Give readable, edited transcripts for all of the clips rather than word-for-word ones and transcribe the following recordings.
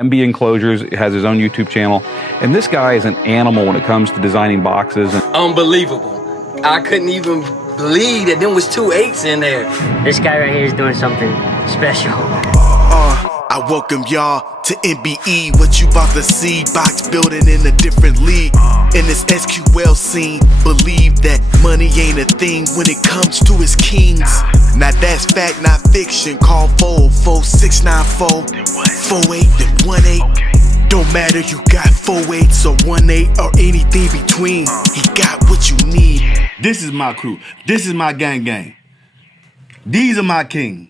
MB Enclosures has his own YouTube channel, and this guy is an animal when it comes to designing boxes. Unbelievable. I couldn't even believe that there was 2 8s in there. This guy right here is doing something special. I welcome y'all to MBE, what you about to see. Box building in a different league. In this SQL scene, believe that money ain't a thing when it comes to his kings. Now that's fact, not fiction. Call 44694 48 then 18. Don't matter, you got 4 8s or 1 8 or anything between. He got what you need. This is my crew. This is my gang. These are my kings.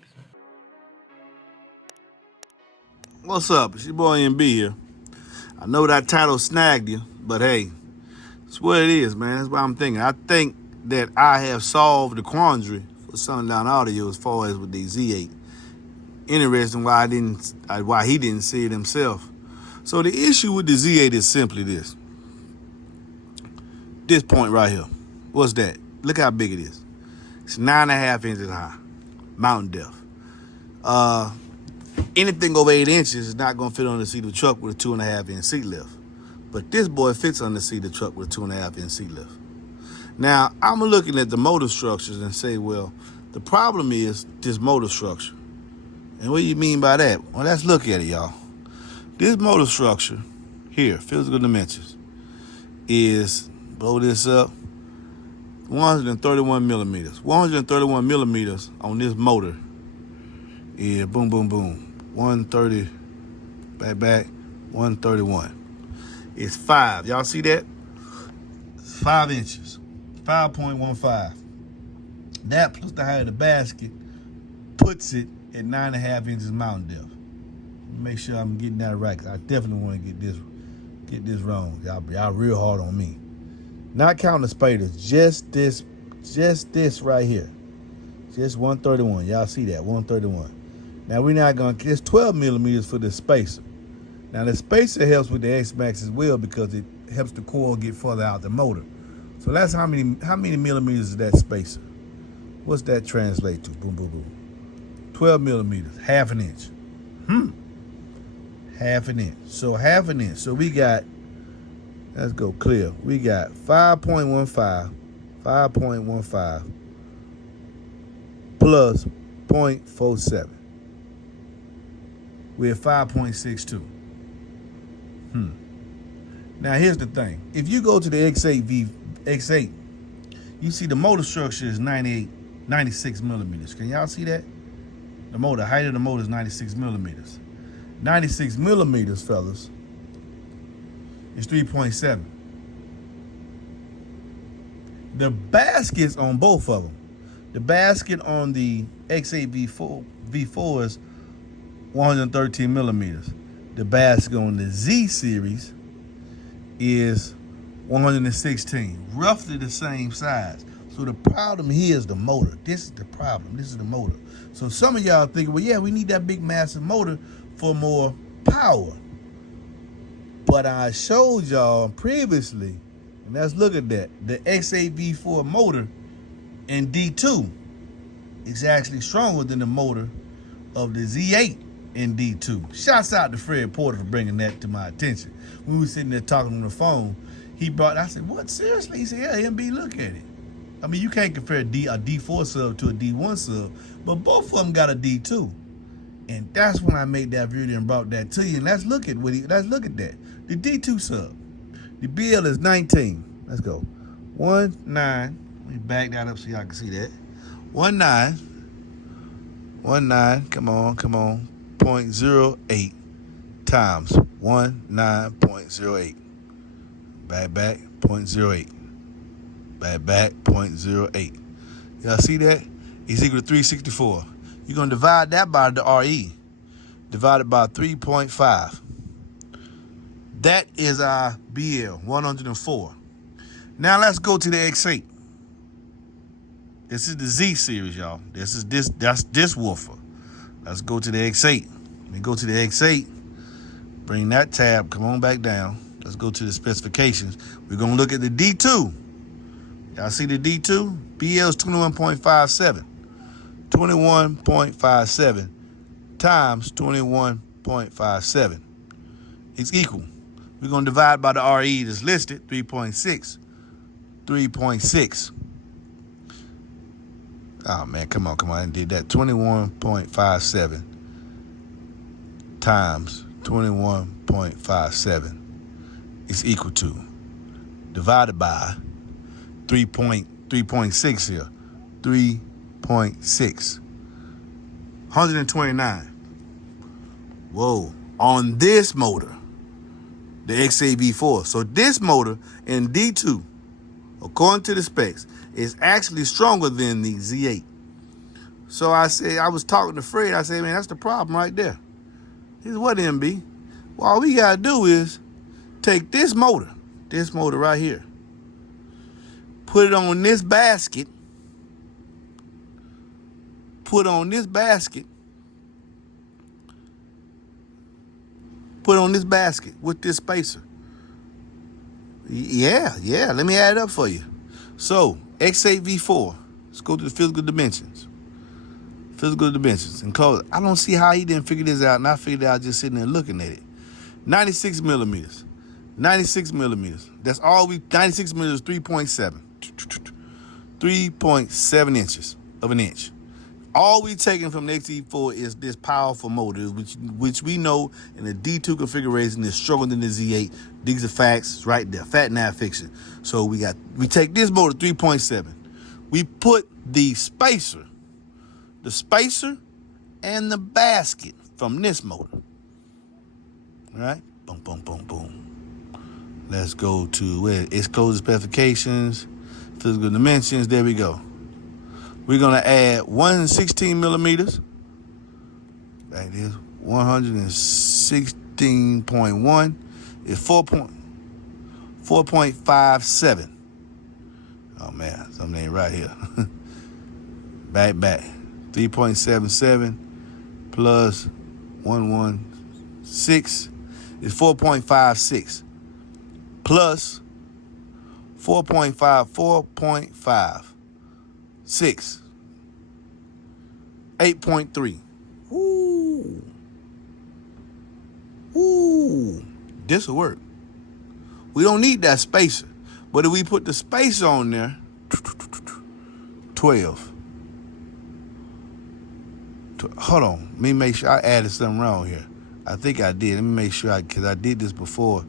What's up? It's your boy MB here. I know that title snagged you, but hey, it's what it is, man. That's what I'm thinking. I think that I have solved the quandary for Sundown Audio as far as with the Z8. Interesting why he didn't see it himself. So the issue with the Z8 is simply this. This point right here. What's that? Look how big it is. It's 9.5 inches high. Mountain depth. Anything over 8 inches is not going to fit on the seat of the truck with a 2.5 inch seat lift. But this boy fits on the seat of the truck with a 2.5 inch seat lift. Now, I'm looking at the motor structures and say, well, the problem is this motor structure. And what do you mean by that? Well, let's look at it, y'all. This motor structure here, physical dimensions, is, blow this up, 131 millimeters. 131 millimeters on this motor is boom, boom, boom. 130, back, 131. It's 5. Y'all see that? 5 inches. 5.15. That plus the height of the basket puts it at 9.5 inches mountain depth. Make sure I'm getting that right, 'cause I definitely want to get this wrong. Y'all real hard on me. Not counting the spaders, just this right here. Just 131. Y'all see that? 131. Now we're not gonna, it's 12 millimeters for the spacer. Now the spacer helps with the X-Max as well because it helps the coil get further out the motor. So that's how many millimeters is that spacer? What's that translate to? Boom, boom, boom. 12 millimeters, half an inch. Half an inch. So half an inch. So we got, let's go clear. We got 5.15 plus 0.47. We're at 5.62. Now here's the thing. If you go to the X8, you see the motor structure is 96 millimeters. Can y'all see that? The motor, height of the motor is 96 millimeters. 96 millimeters, fellas, is 3.7. The baskets on both of them. The basket on the X8 V4 is 113 millimeters. The basket on the Z series is 116, roughly the same size. So the problem here is the motor. This is the problem. This is the motor. So some of y'all think, well, yeah, we need that big, massive motor for more power. But I showed y'all previously, and let's look at that. The X8 V4 motor in D2 is actually stronger than the motor of the Z8 in D2. Shouts out to Fred Porter for bringing that to my attention. When we were sitting there talking on the phone, I said, what, seriously? He said, yeah, MB, look at it. I mean, you can't compare a D4 sub to a D1 sub, but both of them got a D2. And that's when I made that video and brought that to you. And let's look at that. The D2 sub. The BL is 19. Let's go. 19. Let me back that up so y'all can see that. 19. Come on. 0.08 times 19.08. Back, 0.08. Back, 0.08. Y'all see that? It's equal to 364. You're going to divide that by the RE. Divided by 3.5. That is our BL, 104. Now let's go to the X8. This is the Z series, y'all. That's this woofer. Let's go to the X8. Let me go to the X8. Bring that tab, come on back down. Let's go to the specifications. We're going to look at the D2. Y'all see the D2? BL is 21.57. 21.57 times 21.57. is equal. We're going to divide by the RE that's listed, 3.6. 3.6. Oh, man, come on. I did that. 21.57 times 21.57 is equal to, divided by 3.6 here. 3.6. 129. Whoa. On this motor, the XAV4. So this motor in D2, according to the specs, is actually stronger than the Z8. So I was talking to Fred. I said, man, that's the problem right there. He said, what, MB? Well, all we got to do is take this motor right here, put it on this basket, put on this basket with this spacer. Yeah, let me add it up for you. So, X8V4, let's go to the physical dimensions. Enclosure. I don't see how he didn't figure this out, and I figured it out just sitting there looking at it. 96 millimeters. 96 millimeters. That's all 96 millimeters, 3.7. 3.7 inches of an inch. All we taking from the XE4 is this powerful motor, which we know in the D2 configuration is stronger than the Z8. These are facts right there, fact not fiction. So we take this motor 3.7. We put the spacer and the basket from this motor. All right, boom, boom, boom, boom. Let's go to where enclosure specifications, physical dimensions. There we go. We're going to add 116 millimeters. That is 116.1 is 4.57. Oh, man, something ain't right here. back. 3.77 plus 116 is 4.56 plus 4.5, 6, 8.3. Ooh. This will work. We don't need that spacer. But if we put the spacer on there, 12. Hold on. Let me make sure I added something wrong here. I think I did. Let me make sure, because I did this before.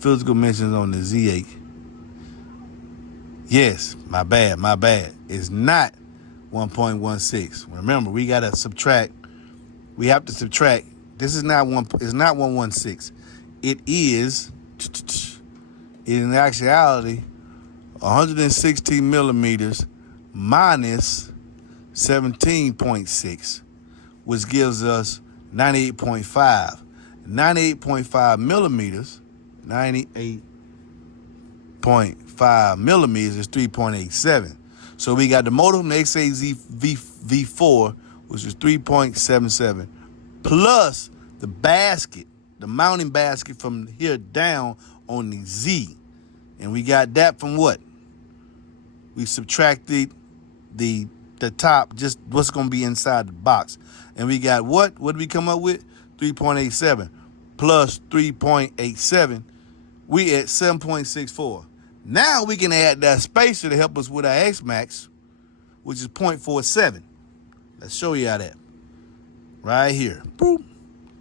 Physical dimensions on the Z8. Yes, my bad. It's not 1.16. Remember, we gotta subtract. We have to subtract. This is not it's not 116. It is, in actuality, 116 millimeters minus 17.6, which gives us 98.5. 98.5 millimeters, 98.5 millimeters is 3.87. So we got the motor from the XAV4, which is 3.77, plus the basket, the mounting basket from here down on the Z. And we got that from what? We subtracted the top, just what's going to be inside the box. And we got what? What did we come up with? 3.87 plus 3.87. We at 7.64. Now we can add that spacer to help us with our X-Max, which is 0.47. Let's show you how that. Right here. Boom.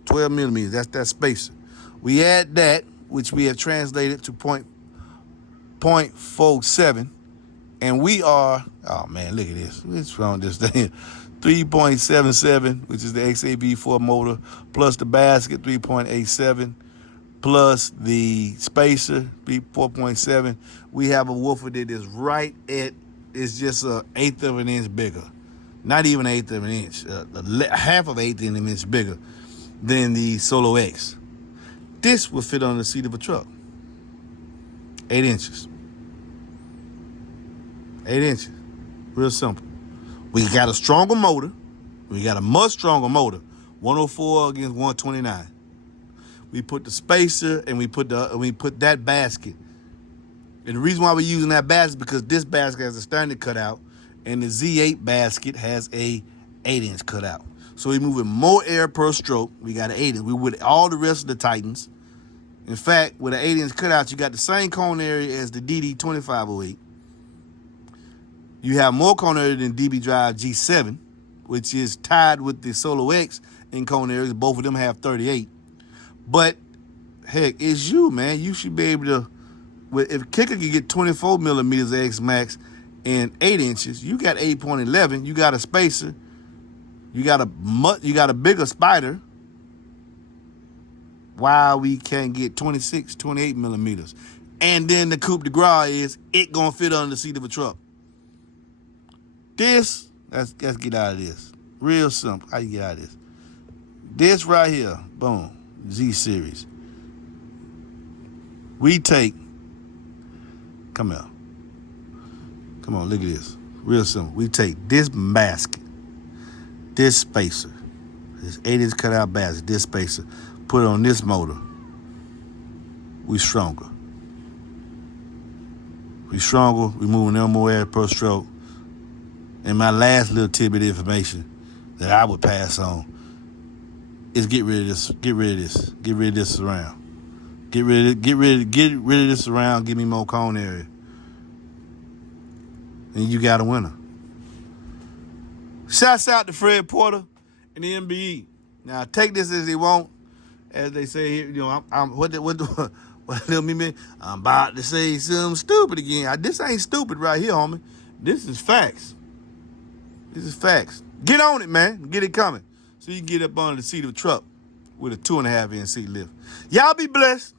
12 millimeters. That's that spacer. We add that, which we have translated to 0.47. And we are, oh man, look at this. What's wrong with this thing? 3.77, which is the XAV4 motor, plus the basket, 3.87, plus the spacer, 4.7. We have a woofer that is right at, it's just an eighth of an inch bigger. Not even an eighth of an inch, half of an eighth of an inch bigger than the Solo X. This will fit on the seat of a truck. 8 inches. 8 inches. Real simple. We got a stronger motor. We got a much stronger motor. 104 against 129. We put the spacer and we put that basket. And the reason why we're using that basket is because this basket has a sternum cutout and the Z8 basket has a 8-inch cutout. So we're moving more air per stroke. We got an 8-inch. We with all the rest of the Titans. In fact, with an 8-inch cutout, you got the same cone area as the DD2508. You have more cone area than DB Drive G7, which is tied with the Solo X in cone areas. Both of them have 38. But, heck, it's you, man. You should be able to, if Kicker can get 24 millimeters of X Max and 8 inches, you got 8.11. You got a spacer. You got a bigger spider. Why we can't get 26, 28 millimeters? And then the coupe de gras is it gonna fit under the seat of a truck. Let's get out of this. Real simple. How you get out of this? This right here, boom, Z series. We take, come here. Come on, look at this. Real simple. We take this basket, this spacer, this 8-inch cutout basket, this spacer, put it on this motor. We stronger. We stronger. We moving no more air per stroke. And my last little tidbit of information that I would pass on is get rid of this. Get rid of this. Get rid of this around. Get rid of this around. Give me more cone area. And you got a winner. Shouts out to Fred Porter and the MBE. Now take this as they want, as they say here. You know, I'm what me mean? I'm about to say something stupid again. This ain't stupid right here, homie. This is facts. This is facts. Get on it, man. Get it coming. So you can get up under the seat of a truck with a 2.5-inch seat lift. Y'all be blessed.